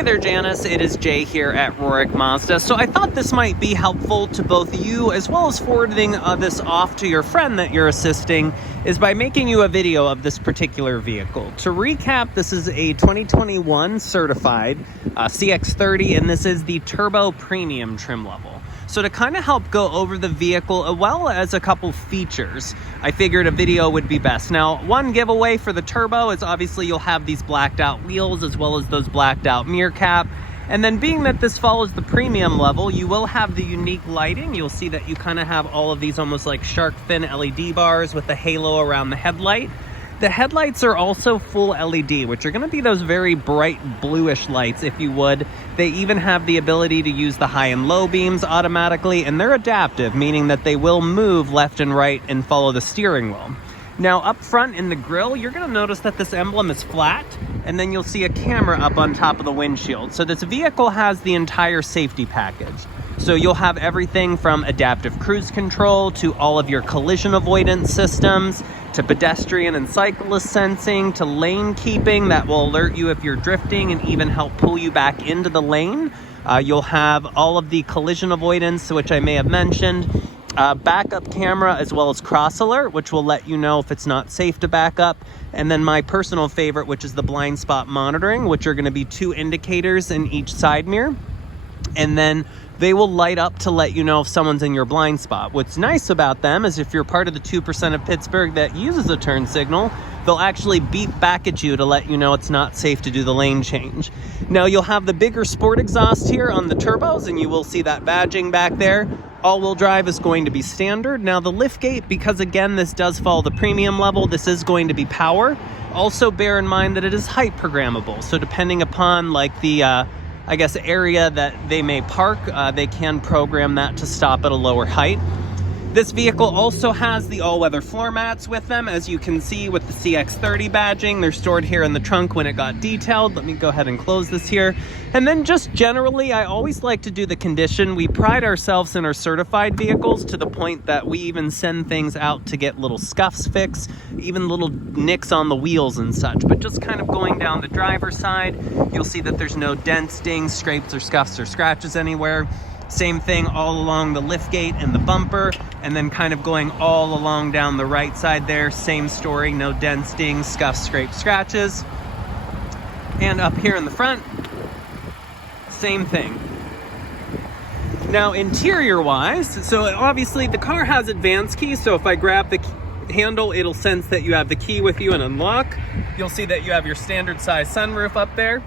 Hey there, Janice. It is Jay here at Rorick Mazda. So I thought this might be helpful to both you as well as forwarding this off to your friend that you're assisting is by making you a video of this particular vehicle. To recap, this is a 2021 certified Cx-30, and this is the Turbo Premium trim level. So to kind of help go over the vehicle as well as a couple features, I figured a video would be best. Now, one giveaway for the Turbo is obviously you'll have these blacked out wheels as well as those blacked out mirror cap. And then being that this follows the premium level, you will have the unique lighting. You'll see that you kind of have all of these almost like shark fin LED bars with the halo around the headlight. The headlights are also full LED, which are going to be those very bright bluish lights, if you would. They even have the ability to use the high and low beams automatically, and they're adaptive, meaning that they will move left and right and follow the steering wheel. Now, up front in the grille, you're going to notice that this emblem is flat, and then you'll see a camera up on top of the windshield. So this vehicle has the entire safety package. So you'll have everything from adaptive cruise control to all of your collision avoidance systems, to pedestrian and cyclist sensing, to lane keeping that will alert you if you're drifting and even help pull you back into the lane. You'll have all of the collision avoidance, which I may have mentioned, backup camera as well as cross alert, which will let you know if it's not safe to back up. And then my personal favorite, which is the blind spot monitoring, which are going to be 2 indicators in each side mirror. And then they will light up to let you know if someone's in your blind spot. What's nice about them is if you're part of the 2% of Pittsburgh that uses a turn signal, they'll actually beep back at you to let you know it's not safe to do the lane change. Now you'll have the bigger sport exhaust here on the turbos, and you will see that badging back there. All-wheel drive is going to be standard. Now the liftgate, because again this does follow the premium level, this is going to be power. Also bear in mind that it is height programmable. So depending upon like the I guess area that they may park, they can program that to stop at a lower height. This vehicle also has the all-weather floor mats with them, as you can see with the Cx-30 badging. They're stored here in the trunk when it got detailed. Let me go ahead and close this here. And then just generally, I always like to do the condition. We pride ourselves in our certified vehicles to the point that we even send things out to get little scuffs fixed, even little nicks on the wheels and such. But just kind of going down the driver's side, you'll see that there's no dents, dings, scrapes, or scuffs or scratches anywhere. Same thing all along the liftgate and the bumper, and then kind of going all along down the right side there, same story, no dents, dings, scuffs, scrapes, scratches. And up here in the front, same thing. Now interior wise, so obviously the car has advanced keys, so if I grab the handle, it'll sense that you have the key with you and unlock. You'll see that you have your standard size sunroof up there.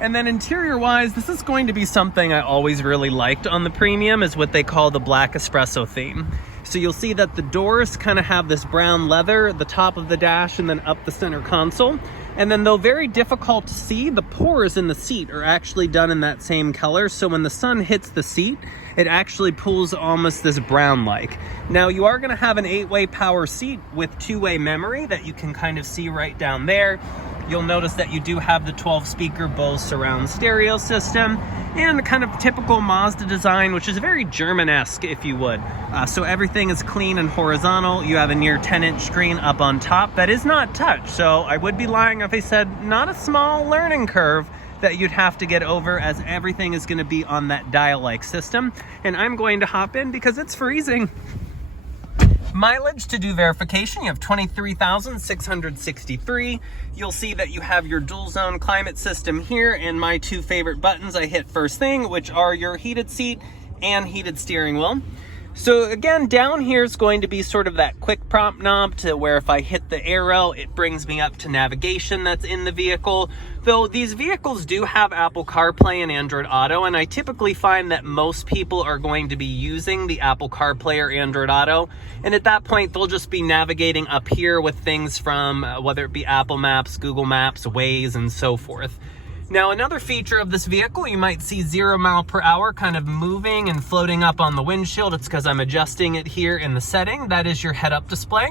And then interior-wise, this is going to be something I always really liked on the Premium, is what they call the black espresso theme. So you'll see that the doors kind of have this brown leather at the top of the dash and then up the center console. And then though very difficult to see, the pores in the seat are actually done in that same color. So when the sun hits the seat, it actually pulls almost this brown-like. Now you are gonna have an 8-way power seat with 2-way memory that you can kind of see right down there. You'll notice that you do have the 12-speaker Bose surround stereo system and kind of typical Mazda design, which is very German-esque, if you would. So everything is clean and horizontal. You have a near 10-inch screen up on top that is not touch. So I would be lying if I said not a small learning curve that you'd have to get over, as everything is going to be on that dial-like system. And I'm going to hop in because it's freezing. Mileage to do verification, you have 23,663. You'll see that you have your dual zone climate system here, and my 2 favorite buttons I hit first thing, which are your heated seat and heated steering wheel. So again, down here is going to be sort of that quick prompt knob to where if I hit the arrow, it brings me up to navigation that's in the vehicle. Though these vehicles do have Apple CarPlay and Android Auto, and I typically find that most people are going to be using the Apple CarPlay or Android Auto. And at that point, they'll just be navigating up here with things from whether it be Apple Maps, Google Maps, Waze, and so forth. Now, another feature of this vehicle, you might see 0 mile per hour kind of moving and floating up on the windshield. It's because I'm adjusting it here in the setting. That is your head-up display.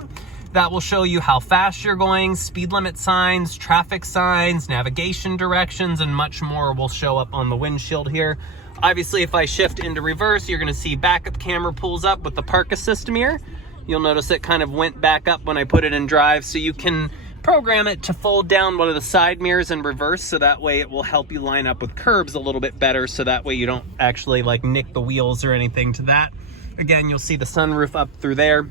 That will show you how fast you're going, speed limit signs, traffic signs, navigation directions, and much more will show up on the windshield here. Obviously, if I shift into reverse, you're going to see backup camera pulls up with the park assist mirror. You'll notice it kind of went back up when I put it in drive, so you can program it to fold down one of the side mirrors in reverse, so that way it will help you line up with curbs a little bit better, so that way you don't actually like nick the wheels or anything to that. Again, you'll see the sunroof up through there.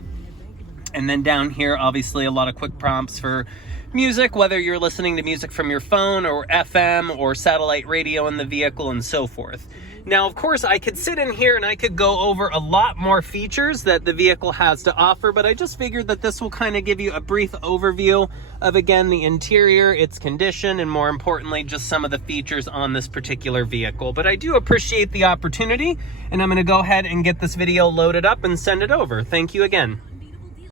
And then down here, obviously a lot of quick prompts for music, whether you're listening to music from your phone or FM or satellite radio in the vehicle and so forth. Now, of course, I could sit in here and I could go over a lot more features that the vehicle has to offer, but I just figured that this will kind of give you a brief overview of, again, the interior, its condition, and more importantly, just some of the features on this particular vehicle. But I do appreciate the opportunity, and I'm going to go ahead and get this video loaded up and send it over. Thank you again.